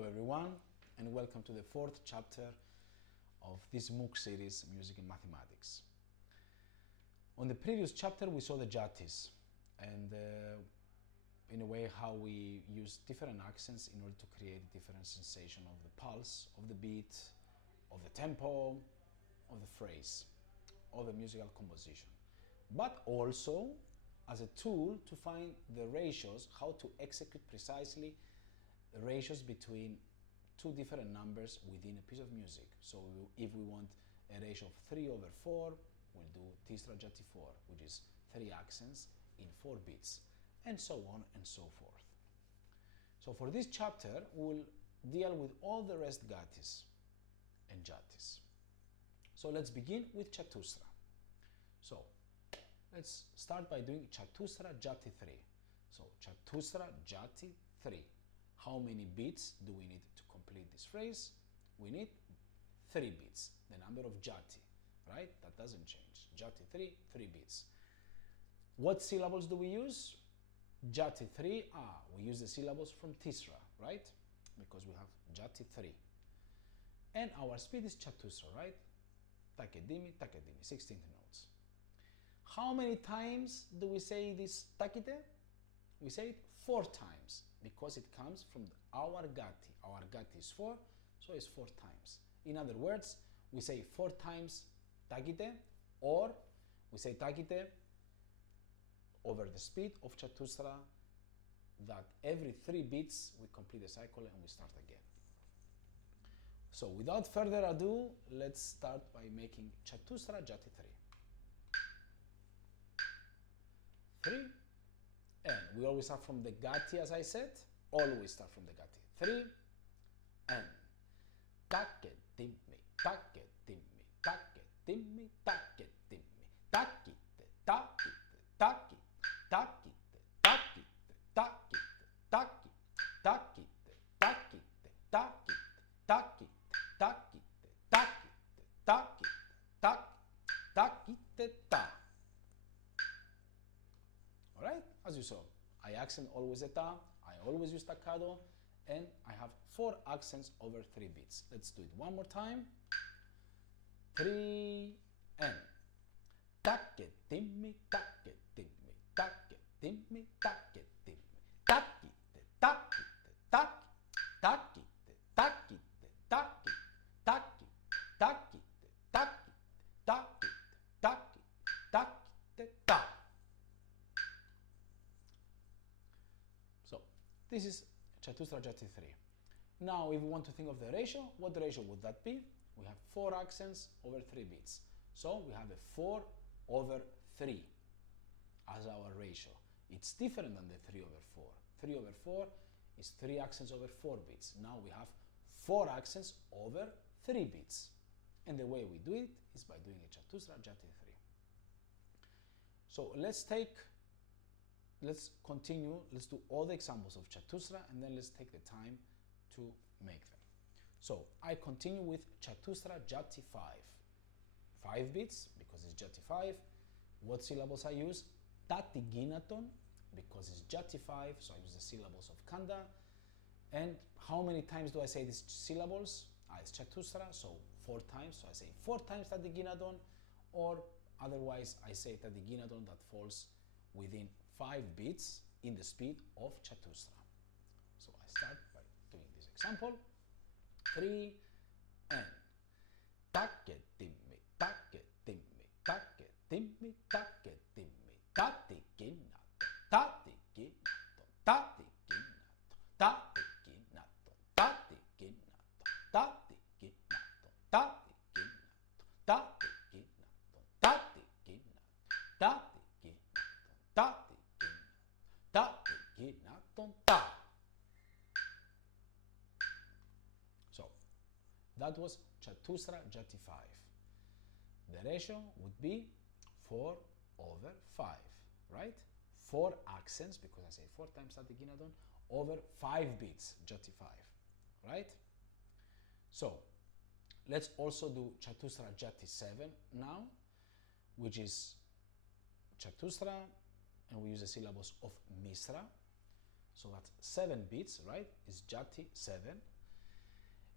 Hello everyone, and welcome to the fourth chapter of this MOOC series, Music and Mathematics. On the previous chapter we saw the jatis and in a way how we use different accents in order to create a different sensation of the pulse, of the beat, of the tempo, of the phrase, of the musical composition. But also as a tool to find the ratios, how to execute precisely the ratios between two different numbers within a piece of music. So if we want a ratio of 3/4, we'll do Tisra Jati 4, which is 3 accents in 4 beats, and so on and so forth. So for this chapter, we'll deal with all the rest gatis and jatis. So let's begin with Chatusra. So let's start by doing Chatusra Jati 3. So Chatusra Jati 3. How many beats do we need to complete this phrase? We need 3 beats, the number of jati, right? That doesn't change. Jati 3, 3 beats. What syllables do we use? Jati 3, we use the syllables from Tisra, right? Because we have Jati 3. And our speed is Chatusra, right? Takedimi, 16th notes. How many times do we say this takite? We say it 4 times because it comes from our gati. Our gati is 4, so it's 4 times. In other words, we say 4 times takite, or we say takite over the speed of Chatusra, that every 3 beats we complete the cycle and we start again. So without further ado, let's start by making Chatusra Jati 3. 3, and we always start from the gati, as I said. Always start from the gati. 3, and take timmi, take timmi, take timmi, take timmi, takite, takite, takite, takite, takite, takite, takite, takite, takite, takite, takite, takite, takite, takite, ta. Alright, as you saw, I accent always a ta, I always use staccato, and I have 4 accents over 3 beats. Let's do it one more time. 3 and take timmi, take timmi, take timmi, take timmi, takite, takite, takite, takite, takite, takite, takite, takite, takite, takite, takite, takite, ta. So this is Chatusra Jati 3. Now if we want to think of the ratio, what ratio would that be? We have 4 accents over 3 beats. So we have a 4/3 as our ratio. It's different than the 3/4. 3/4 is 3 accents over 4 beats. Now we have 4 accents over 3 beats. And the way we do it is by doing a Chatusra Jati 3. So let's continue, let's do all the examples of Chatusra and then let's take the time to make them. So I continue with Chatusra Jati 5. 5 beats because it's Jati 5. What syllables I use? Tati ginaton because it's Jati 5, so I use the syllables of Kanda. And how many times do I say these syllables? It's Chatusra, so 4 times, so I say 4 times Tati ginaton, or otherwise I say Tati ginaton that falls within 5 beats in the speed of Chatusra. So I start by doing this example. 3 and take timmi, take timmi, take timmi, take timmi, tati ginato, tati ginato, tati ginato, tati ginato, tati ginato, tati ginato, tati ginato, tati ginato, tati ginato, tati ginato, tati ginato, tati ginato, ta. So that was Chatusra Jati 5. The ratio would be 4/5, right? 4 accents, because I say 4 times Tati ginaton, over 5 beats, Jati 5, right? So let's also do Chatusra Jati 7 now, which is Chatusra, and we use the syllables of Misra. So that's 7 beats, right? It's Jati 7.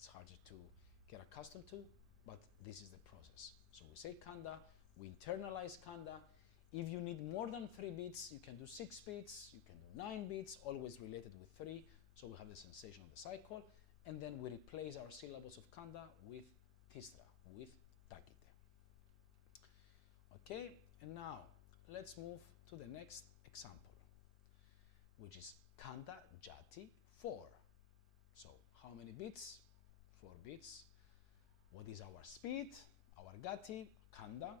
it's harder to get accustomed to, but this is the process. So we say kanda, we internalize kanda. If you need more than 3 beats, you can do 6 beats, you can do 9 beats, always related with 3, so we have the sensation of the cycle, and then we replace our syllables of kanda with tisra, with takite. Okay, and now let's move to the next example, which is kanda jati 4. So how many beats? 4 beats. What is our speed? Our gati, kanda.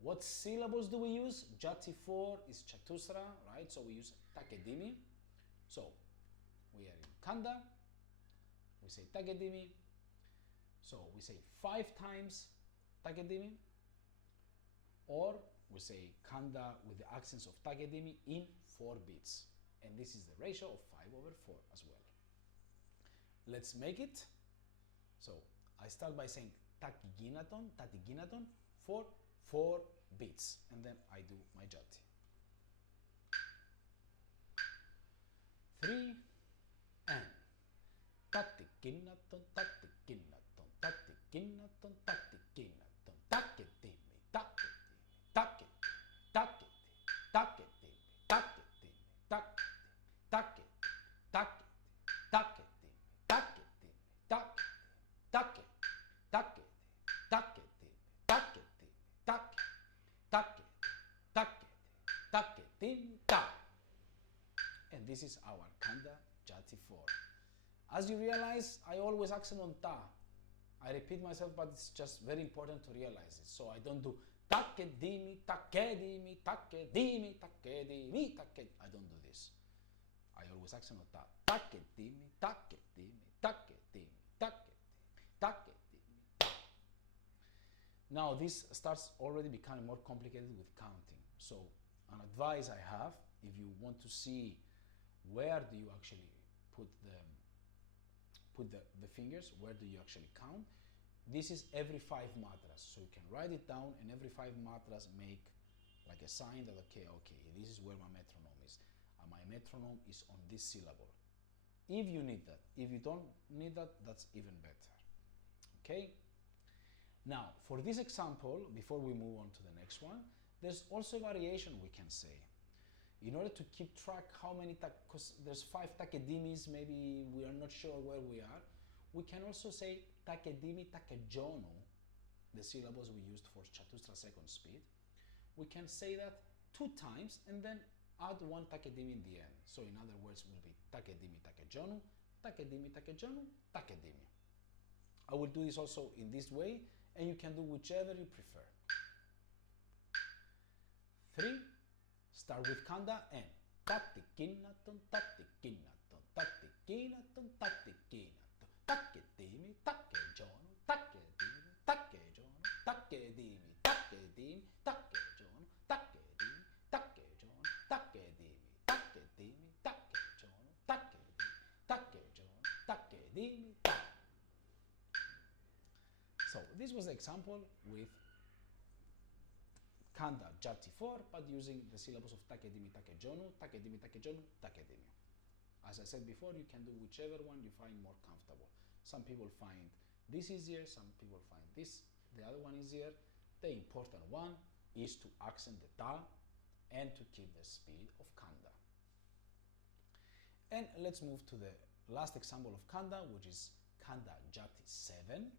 What syllables do we use? Jati 4 is chatusra, right? So we use takedimi. So we are in kanda, we say takedimi. So we say 5 times takedimi, or we say kanda with the accents of takedimi in 4 beats. And this is the ratio of 5/4 as well. Let's make it. So I start by saying tatiginaton for 4 beats, and then I do my jati. 3 and tatiginaton, tatiginaton, tatiginaton, tatiginaton, taketimi, taketimi, taketimi, taketimi, taketimi, taketimi, taketimi, taketimi, taketimi, taketimi, taketimi, taketimi, taketimi, taketimi, and this is our kanda jati 4. As you realize, I always accent on ta. I repeat myself, but it's just very important to realize it. So I don't do takedimi, takedimi, takedimi, takedimi, taked. I don't do this. I always accent on ta. Takedimi, takedimi, takedimi, takedimi, takedimi. Now this starts already becoming more complicated with counting. So an advice I have, if you want to see where do you actually put the fingers, where do you actually count, this is every 5 matras. So you can write it down, and every 5 matras make like a sign that okay, this is where my metronome is. And my metronome is on this syllable. If you need that. If you don't need that, that's even better. Okay? Now, for this example, before we move on to the next one, there's also a variation we can say. In order to keep track how many, because there's 5 takedimis, maybe we are not sure where we are, we can also say takedimi, takejono, the syllables we used for chatusra second speed. We can say that 2 times and then add 1 takedimi in the end. So in other words, it will be takedimi, takejono, takedimi, takejono, takedimi. I will do this also in this way, and you can do whichever you prefer. 3, start with kanda and tatikinaton, tatikinaton, tatikinaton, tatikinaton, takedimi, takejono, takedimi, takejono, takedimi, takedimi, takejono, takedimi, takejono, takedimi, takedimi, takejono, takedimi, takejono, takedimi, takedimi. So this was the example with kanda jati 4, but using the syllables of takedimi, takejono, takedimi, takejono, takedimi. As I said before, you can do whichever one you find more comfortable. Some people find this easier, some people find this, the other one easier. The important one is to accent the ta and to keep the speed of kanda. And let's move to the last example of kanda, which is kanda jati 7.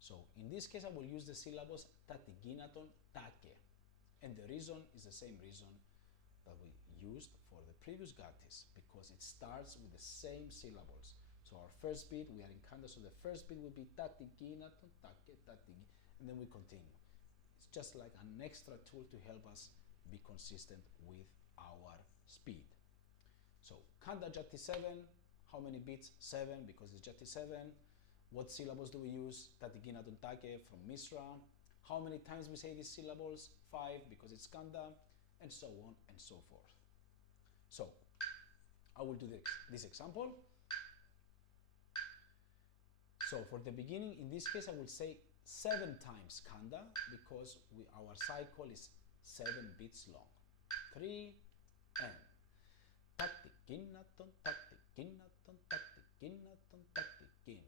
So in this case, I will use the syllables tatiginaton, take. And the reason is the same reason that we used for the previous gatis, because it starts with the same syllables. So our first beat, we are in kanda, so the first beat will be tatiginaton, take, tatigi, and then we continue. It's just like an extra tool to help us be consistent with our speed. So kanda jati 7, how many beats? 7, because it's jati 7. What syllables do we use? Tatiginaton, take from Misra. How many times we say these syllables? 5, because it's kanda, and so on and so forth. So I will do this example. So for the beginning, in this case, I will say 7 times kanda, because our cycle is 7 beats long. 3 and tatiginaton, tatiginaton, tatiginaton, tatiginaton.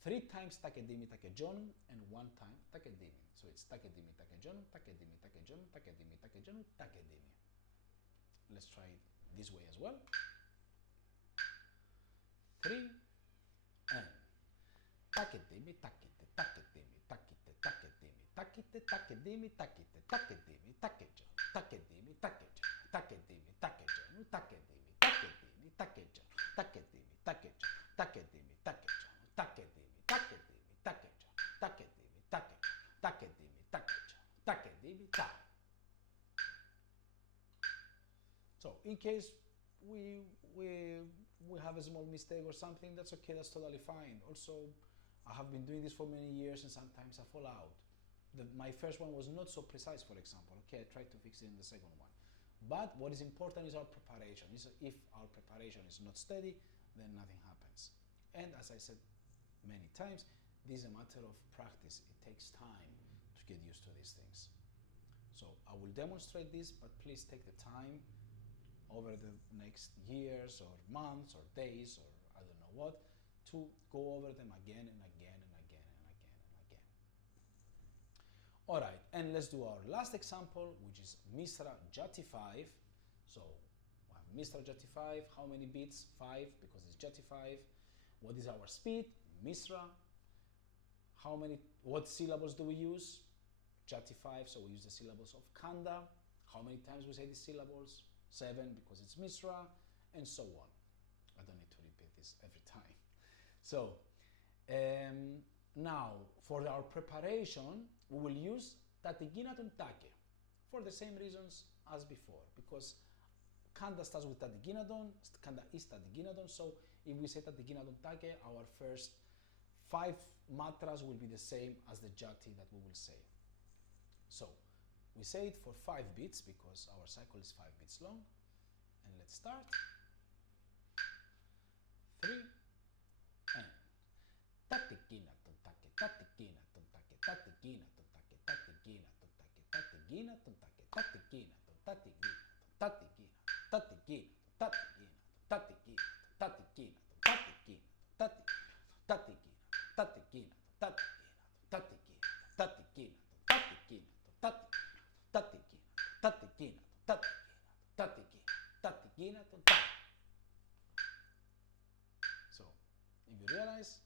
3 times takedimi takejon and 1 time takedimi. So it's takedimi takejon, takedimi takejon, takedimi takejon, takedimi. Let's try it this way as well. 3 and takedimi takete takedimi takete takedimi takete takedimi takete takedimi takejon takedimi takejon takedimi takejon takedimi takedimi takejon takedimi takejon takedimi takejon takedimi takedimi takejon takedimi takejon takedimi takejon takedimi ta. So in case we have a small mistake or something, that's okay, that's totally fine. Also, I have been doing this for many years and sometimes I fall out. My first one was not so precise, for example. Okay, I tried to fix it in the second one. But what is important is our preparation. If our preparation is not steady, then nothing happens. And as I said many times, this is a matter of practice. It takes time to get used to these things. So I will demonstrate this, but please take the time over the next years or months or days or I don't know what, to go over them again and again and again and again and again. All right, and let's do our last example, which is Misra Jati 5. So we have Misra Jati 5, how many beats? 5, because it's Jati 5. What is our speed? Misra. What syllables do we use? Jati 5, so we use the syllables of Kanda. How many times we say these syllables? 7, because it's Misra, and so on. I don't need to repeat this every time. So now for our preparation, we will use tatiginaton take for the same reasons as before, because Kanda starts with tatiginaton, Kanda is tatiginaton, so if we say tatiginaton take, our first 5 matras will be the same as the jati that we will say. So we say it for 5 beats because our cycle is 5 beats long. And let's start. 3 and tatikina tontake, tatikina tontake, tatikina tontake, tatikina tontake, tatikina tontake, tatikina tatikina tatikina tatikina tatikina tatikina tatikina tatikina tatikina tatikina tatikina tatikina tatikina tatikina tatikina. So if you realize,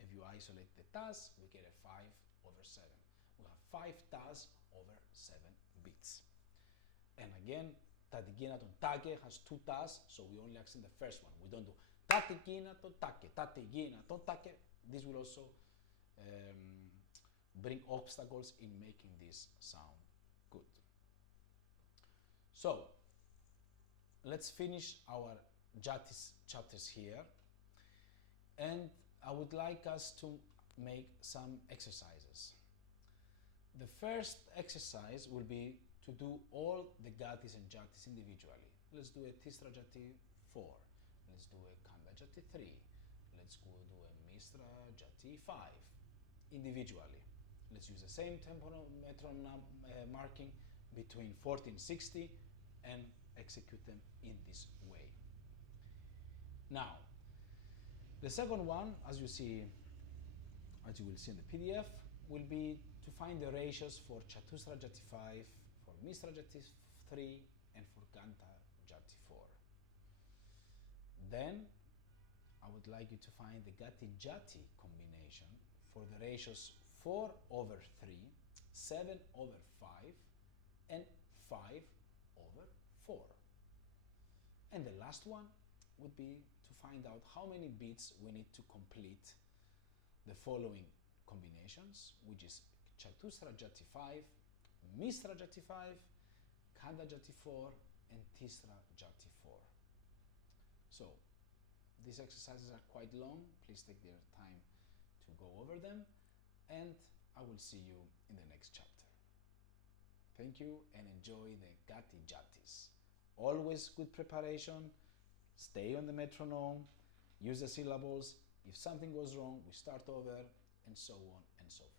if you isolate the tas, we get a 5/7. We have 5 tas over 7 beats. And again, tatikinaton take has 2 tas, so we only accent the first one. We don't do tatikinaton take, tatikinaton take. This will also bring obstacles in making this sound good. So let's finish our jatis chapters here, and I would like us to make some exercises. The first exercise will be to do all the gatis and jatis individually. Let's do a Tisra Jati 4. Let's do a Kanda Jati 3. Let's go do a Misra Jati 5 individually. Let's use the same tempo metronome marking between 40 and 60 and execute them in this way. Now, the second one, as you will see in the PDF, will be to find the ratios for Chatusra Jati 5, for Misra Jati 3, and for Kanta Jati 4. Then, I would like you to find the Gati Jati combination for the ratios 4/3, 7/5, and 5/4. And the last one would be to find out how many beats we need to complete the following combinations, which is Chatusra Jati 5, Misra Jati 5, Kanda Jati 4, and Tisra Jati 4. So these exercises are quite long. Please take your time to go over them, and I will see you in the next chapter. Thank you and enjoy the Gati Jatis. Always good preparation, stay on the metronome, use the syllables. If something goes wrong, we start over, and so on and so forth.